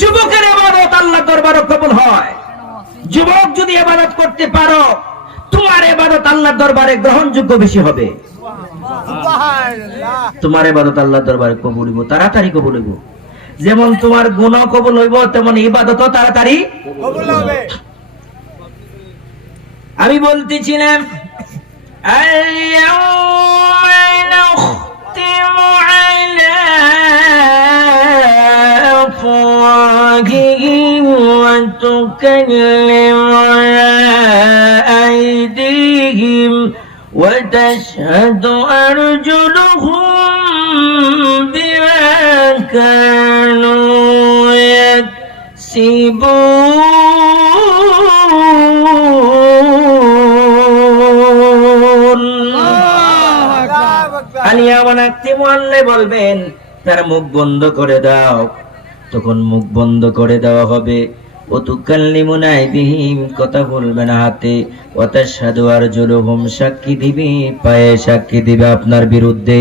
যুবকের ইবাদত আল্লাহ দরবারে কবুল হয়। যুবক যদি ইবাদত করতে পারো, তোমার ইবাদত আল্লাহর দরবারে গ্রহণযোগ্য বেশি হবে। তোমার ইবাদত আল্লাহর দরবারে কবুল হইব, তাড়াতাড়ি কবুল হইব। যেমন তোমার গুনাহ কবুল হইব, তেমন ইবাদতও তাড়াতাড়ি কবুল হবে। আমি বলতেছিলাম আল-ইয়াউমা নাখতিমু আলা আফওয়াহিহিম ওয়া তুকাল্লিমুনা আইদিহিম ওয়া তাশহাদু আরজুলুহুম বিমা কানু ইয়াকসিবুন। আল্লাহ বলবেন তার মুখ বন্ধ করে দাও, তখন মুখ বন্ধ করে দেওয়া হবে। ওয়াতুকাল্লিমুনা আইদিহিম, কথা বলবে না হাতে। ওয়াতাশহাদু আরজুলুহুম, সাক্ষী দিবে, পায়ে সাক্ষী দিবে আপনার বিরুদ্ধে।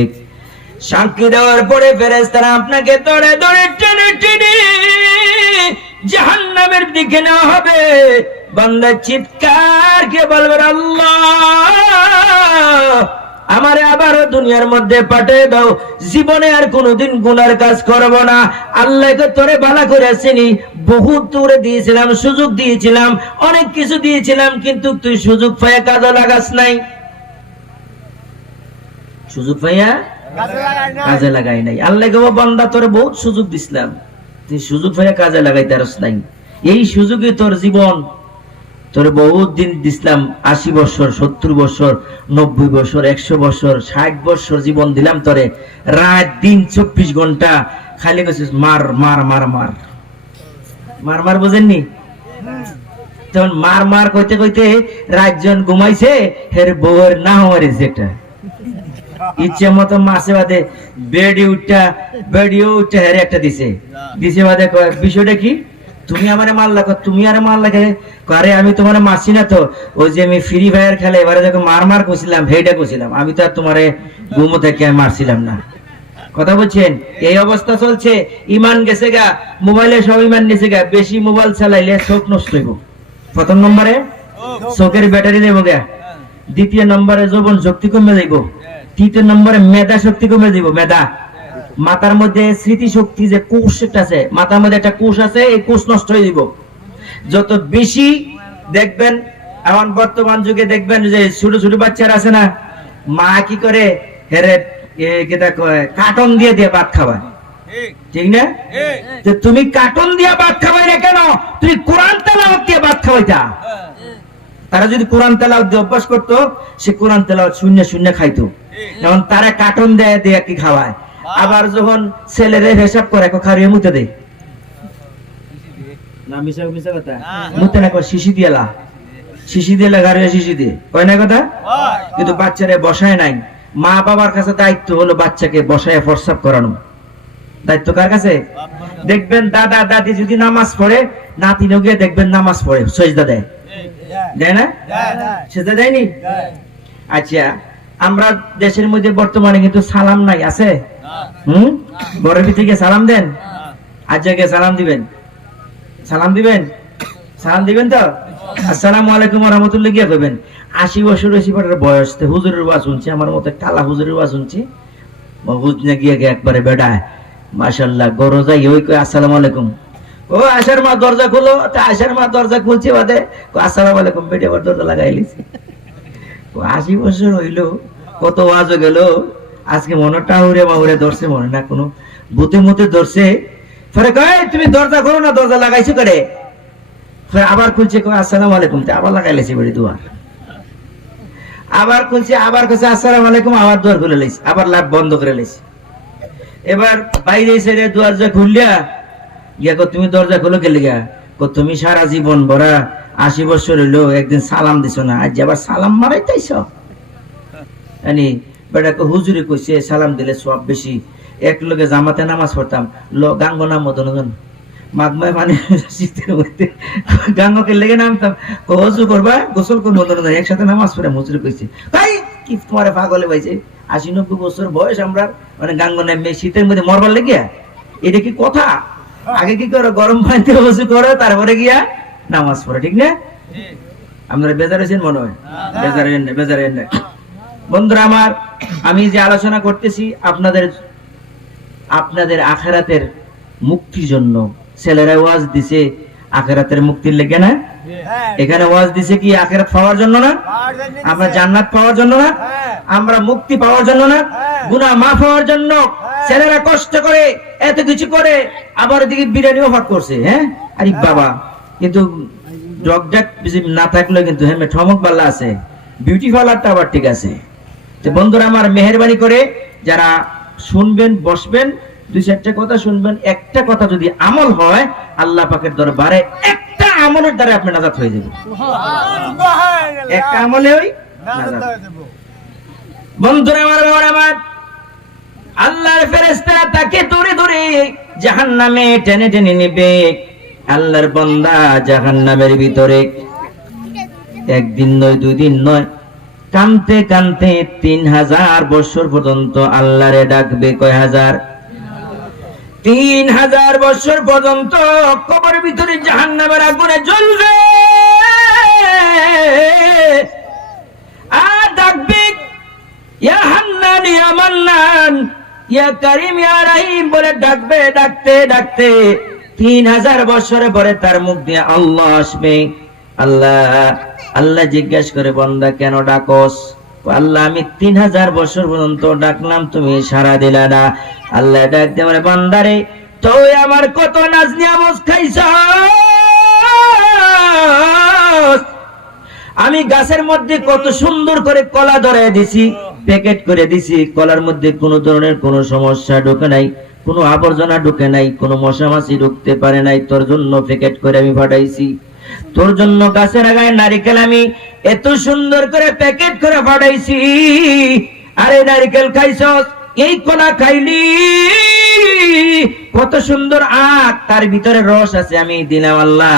সাক্ষী দেওয়ার পরে ফেরেশতারা আপনাকে ধরে ধরে টেনে টেনে জাহান্নামের দিকে নেওয়া হবে। বান্দা চিৎকার কে বলবে, আল্লাহ আমারে আবারও দুনিয়ার মধ্যে পাঠিয়ে দাও, জীবনে আর কোনোদিন গুনার কাজ করব না। আল্লাহকে তোরে ভালো করে চিনি, বহুত তোরে দিয়েছিলাম, সুযোগ দিয়েছিলাম, অনেক কিছু দিয়েছিলাম, কিন্তু তুই সুযোগ পাইয়া কাজে লাগাস নাই। সুযোগ পাইয়া কাজে লাগাই নাই। আল্লাহ গো বান্দা তোরে বহুত সুযোগ দিছিলাম, তুই সুযোগ পাইয়া কাজে লাগাইতে পারস নাই। এই সুযোগে তোর জীবন, তোরে বহুত দিন দিছিলাম, 80 বছর, 70 বছর, 90 বছর, 100 বছর, 60 বছর জীবন দিলাম তোরে। রাত দিন 24 ঘন্টা খালি কইছিস মার মার মার মার মার মার, বুঝেননি? তখন মার মার কইতে কইতে রাতজন ঘুমাইছে, হের বউয়ের না হওয়ারিছে একটা ইচ্ছে মতো মাসে বাদে বেডিও উঠটা হেরে একটা দিছে বাদে বিষয়টা কি, তুমি আমারে মারলা? তুমি আরে মারলা কে? আরে আমি তোমার মারছি না তো, ওই যে আমি ফ্রি ফায়ার খেলে এবারে যখন মার মার করছিলাম হেইটা করছিলাম, আমি তো আর তোমারে ঘুমো থেকে মারছিলাম না। কথা বলছেন? এই অবস্থা চলছে। ইমান গেছে গা, মোবাইলে সব ইমান গেছে গা। বেশি মোবাইল চালাইলে চোখ নষ্ট হইব। প্রথম নম্বরে চোখের ব্যাটারি দেবো গা, দ্বিতীয় নম্বরে যৌবন শক্তি কমে যাইব, তৃতীয় নম্বরে মেধা শক্তি কমে যাইব। মেধা, মাথার মধ্যে স্মৃতি শক্তি যে কোষ আছে, মাথার মধ্যে একটা কোষ আছে, এই কোষ নষ্ট হয়ে যাব। যত বেশি দেখবেন, এখন বর্তমান যুগে দেখবেন যে ছোট ছোট বাচ্চারা আছে না, মা কি করে হেরে কার্টন দিয়ে দিয়ে ভাত খাওয়ায়, ঠিক না? তুমি কার্টন দিয়ে ভাত খাওয়াই না কেন? তুমি কোরআন তেলাওয়াত দিয়ে ভাত খাওয়াইতা। তারা যদি কোরআন তেলাওয়াত দিয়ে অভ্যাস করতো, সে কোরআন তেলাওয়াত শূন্য শূন্য খাইতো। এখন তারা কার্টন দেয় দিয়ে কি খাওয়ায়। আবার যখন ছেলেরে হিসাব করে খারিয়ে মুতে দেয় না, মিশা মিশা কথা মুতে না, শিশি দিয়েলা, শিশি দিয়ে গাড়িয়ে শিশি দিয়ে কয় না কথা। কিন্তু বাচ্চারে বসায় নাই। মা বাবার কাছে দায়িত্ব হলো বাচ্চাকে বসায় প্রস্রাব করানো। দায়িত্ব কার কাছে? দেখবেন দাদা দাদি যদি নামাজ পড়ে, নাতিনও গিয়ে দেখবেন নামাজ পড়ে, সজদা দেয়, দেয় না? সেটা দেয়নি? আচ্ছা, আমরা দেশের মধ্যে বর্তমানে কিন্তু সালাম নাই, আছে? বড় থেকে সালাম দেন? আজকে সালাম দিবেন? সালাম দিবেন? সালাম দিবেন তো? আসসালামু আলাইকুম ওয়া রাহমাতুল্লাহি গিয়া কইবেন। 80 বছর বয়স, হুজুরের ওয়াজ শুনছি, আমার মতে কালা হুজুরের ওয়াজ শুনছি, হুজুর না গিয়ে একবারে বেড়ায় মাশাআল্লাহ গরো যাই ওই কই আসসালামু আলাইকুম। ও আশার মা দরজা খুলো, তা আশার মা দরজা খুলছে বাদে আসসালামু আলাইকুম, বেটে আবার দরজা লাগাই লিছি। 80 বছর হইলো, কত ওয়াজ গেল, আজকে মনটা উড়ে মাউরে ধরছে, মনে না কোনো ভূতে মুতে ধরছে। পরে কয় তুমি দরজা খোলো না, দরজা লাগাইছো করে? আবার খুলছে, কয় আসসালামু আলাইকুম, আবার লাগাই লেছি বেড়ি দুয়ার। আবার খুলছে, আবার কইছে আসসালামু আলাইকুম, আবার দুয়ার খুলে লাইছি, আবার লাইট বন্ধ করে লাইছি। এবার বাইরে এসে দুয়ার যা খুললিয়া গিয়া কো তুমি দরজা খোলো কে লিগা? কো তুমি সারা জীবন ভরা 80 বছর হইলো একদিন সালাম দিছো না, আজ আবার সালাম মারাইতেছ? জানি বেটা হুজুরে কইছে সালাম দিলে সব বেশি। এক লগে জামাতে নামাজ পড়তাম, গাঙ্গনা মদন মাগমায় মানে শীতের মধ্যে গাঙ্গকে লেগে নামতাম, ওযু করবা, গোসল করবো, একসাথে নামাজ পড়ে। হুজুরে কইছে তাই কি তোমার পাগলে পাইছে? 80-90 বছর বয়স আমরা মানে গাঙ্গ নামে শীতের মধ্যে মরবার লেগে, এটা কি কথা? আগে কি করো, গরম পানিতে ওযু করো, তারপরে গিয়া নামাজ পড়ো, ঠিক না? আপনারা বেজার হয়েছেন মনে হয়? বেজার হয়েন না। বন্ধুরা আমার, আমি যে আলোচনা করতেছি আপনাদের আখিরাতের মুক্তির জন্য। ছেলেরা ওয়াজ দিছে আখিরাতের মুক্তির লেগে না? এখানে ওয়াজ দিছে কি আখিরাত পাওয়ার জন্য না? আমরা জান্নাত পাওয়ার জন্য না? আমরা মুক্তি পাওয়ার জন্য না? গুনাহ মাফ হওয়ার জন্য? ছেলেরা কষ্ট করে এত কিছু করে, আবার এদিকে বিরিয়ানি অফার করছে। হ্যাঁ, আরে বাবা, কিন্তু ডগডাক না থাকলে কিন্তু হ্যাঁ ঠমক বাল্লা আছে, বিউটি পার্লারটা আবার ঠিক আছে। তো বন্ধুরা আমার, মেহেরবানি করে যারা শুনবেন, বসবেন, দুই চারটা কথা শুনবেন, একটা কথা যদি আমল হয় আল্লাহ পাকের দরবারে একটা আমলের দ্বারা আপনি নাজাত হয়ে যাবেন। একটা আমলে ওই নাজাত। বন্ধুরা আমার, আল্লাহর ফেরেশতারা তাকে ধরে ধরে জাহান্নামে টেনে টেনে নেবে। আল্লাহর বান্দা জাহান্নামের ভিতরে একদিন নয়, দুই দিন নয়, কানতে কানতে 3000 বছর পর্যন্ত আল্লাহরে ডাকবে। কয় হাজার? 3000 বছর পর্যন্ত কবরের ভিতরে জাহান্নামের আগুনে জ্বলবে। আর ডাকবে, ইয়া হান্নান ইয়া মান্নান ইয়া কারীম ইয়া রহিম বলে ডাকবে। ডাকতে ডাকতে 3000 বছরের পরে তার মুখ দিয়ে আল্লাহ আসবে। আল্লাহ জিজ্ঞাসা করে, বান্দা কেন ডাকস? আল্লাহ, আমি 3000 বছর পর্যন্ত ডাকলাম, তুমি সাড়া দিলা না। আল্লাহ ডাক দিয়ে বলে, বান্দারে তুই আমার কত নাজ নিয়ামত খাইছস, আমি গাছের মধ্যে কত সুন্দর করে কলা ধরায় দিছি, প্যাকেট করে দিছি, কলার মধ্যে কোনো ধরনের কোনো সমস্যা ঢুকে নাই, কোনো আবর্জনা ঢুকে নাই, কোনো মশা মাছি ঢুকতে পারে নাই, তোর জন্য প্যাকেট করে আমি পাঠাইছি। তোর জন্য গাছের আগায় নারিকেল আমি এত সুন্দর করে প্যাকেট করে পাঠাইছি। আরে নারিকেল খাইছস, এই কলা খাইলি, কত সুন্দর আখ, তার ভিতরে রস আছে, আমি দিলাম। আল্লাহ,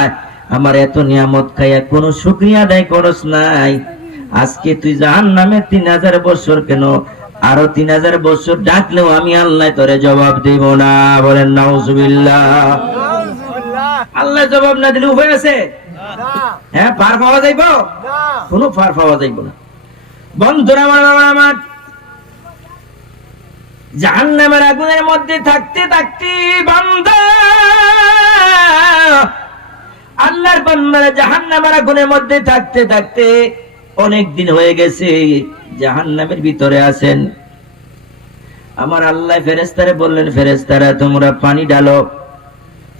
আমার এত নিয়ামত খাইয়া কোনো শুকরিয়া আদায় করস নাই। আজকে তুই জাহান্নামে 3000 বছর কেন, আরো 3000 বছর ডাকলেও আমি আল্লাহ তোরে জবাব দেব না। বলেন নাউজুবিল্লাহ। আল্লাহ জবাব না দিলে উপায় আছে? হ্যাঁ, পার পাওয়া যাইব? কোনো পার পাওয়া যাইব না। বন্ধুরা আমার, জাহান্নামের আগুনের মধ্যে থাকতে থাকতে বান্দা, আল্লাহর বান্দারা জাহান্নামের আগুনের মধ্যে থাকতে থাকতে অনেক দিন হয়ে গেছে, জাহান্নামের ভিতরে আছেন। আমার আল্লাহ ফেরেশতারে বললেন, ফেরেশতারা তোমরা পানি ঢালো।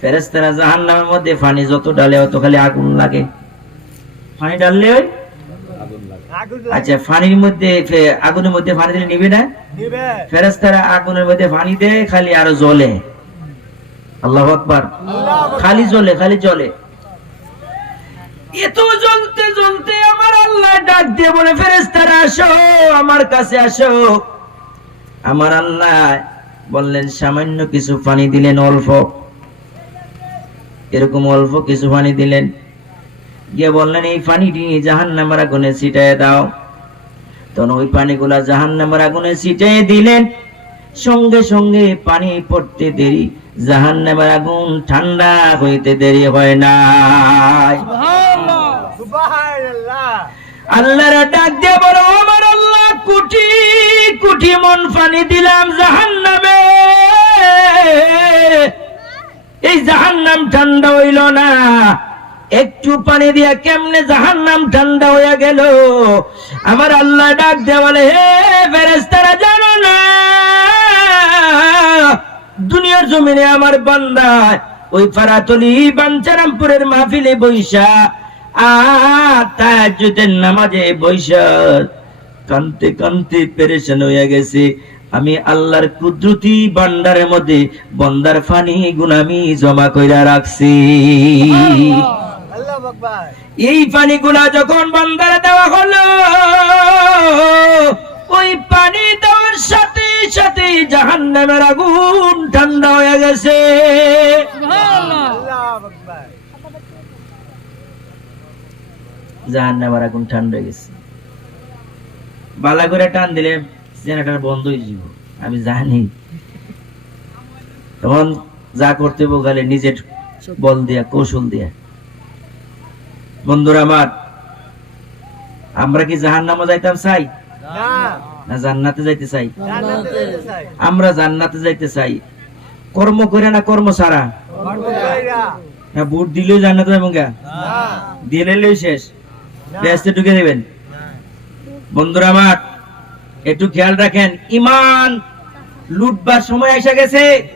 ফেরেশতারা জাহান্নামের মধ্যে পানি যত ঢালে অত খালি আগুন লাগে। পানি ঢাললে ওই আচ্ছা, পানির মধ্যে আগুনের মধ্যে পানি দিলে নিবে না? ফেরেশতারা আগুনের মধ্যে পানি দেয়, খালি আরো জ্বলে। আল্লাহু আকবার। খালি জ্বলে, খালি জ্বলে। এত জ্বলতে জ্বলতে আমার আল্লাহ ডাক দিয়ে বলে, ফেরেশতারা আসো, আমার কাছে আসো। আমার আল্লাহ বললেন, সামান্য কিছু পানি দিলেন, অল্প, এরকম অল্প কিছু পানি দিলেন, গিয়ে বললেন এই পানিটি জাহান্নামের আগুনে ছিটায় দাও। তখন ওই পানিগুলা জাহান্নামের আগুনে ছিটায় দিলেন। সঙ্গে সঙ্গে পানি পড়তে দেরি, জাহান্নামের আগুন ঠান্ডা হইতে দেরি হয় না। আল্লাহর ডাক দিয়ে বলো, আমার আল্লাহ কোটি কোটি মন পানি দিলাম জাহান্নামে, এই জাহান্নাম ঠান্ডা হইল না। একটু পানি দিয়া কেমনে জাহান্নাম ঠান্ডা হইয়া গেল? আমার আল্লাহ ডাক দিয়ে বলে, হে ফেরেশতারা, জানো না দুনিয়ার জমিনে আমার বান্দা ওই ফারাতলি বাঞ্চারামপুরের মাহফিলে বৈশা তাহাজ্জুদের নামাজে বৈশা কানতে কানতে পেরেশান হইয়া গেছে। আমি আল্লাহর কুদরতি ভান্ডারের মধ্যে বন্দার ফানি গুনামি জমা কইরা রাখছি। এই পানিগুলা যখন বান্দারে দেওয়া হলো, ওই পানি দেওয়ার সাথে সাথে জাহান্নামের আগুন ঠান্ডা হয়ে গেছে। জাহান্নামের আগুন ঠান্ডা হয়ে গেছে। বালা করে টান দিলে জেনারেটর বন্ধ হয়ে যাব, আমি জানি। তখন যা করতে হবে খালি নিজের বল দিয়া, কৌশল দিয়া। বন্ধুরা আমার, আমরা কি জাহান্নামে যাইতাম চাই না জান্নাতে যাইতে চাই? আমরা জান্নাতে যাইতে চাই। কর্ম করে না কর্ম ছাড়া? না ভোট দিলেও জান্নাতে যাবেন গা? দিলেই শেষ, বেহেশতে ঢুকে দেবেন। বন্ধুরা আমার, একটু খেয়াল রাখেন, ইমান লুটবার সময় এসে গেছে।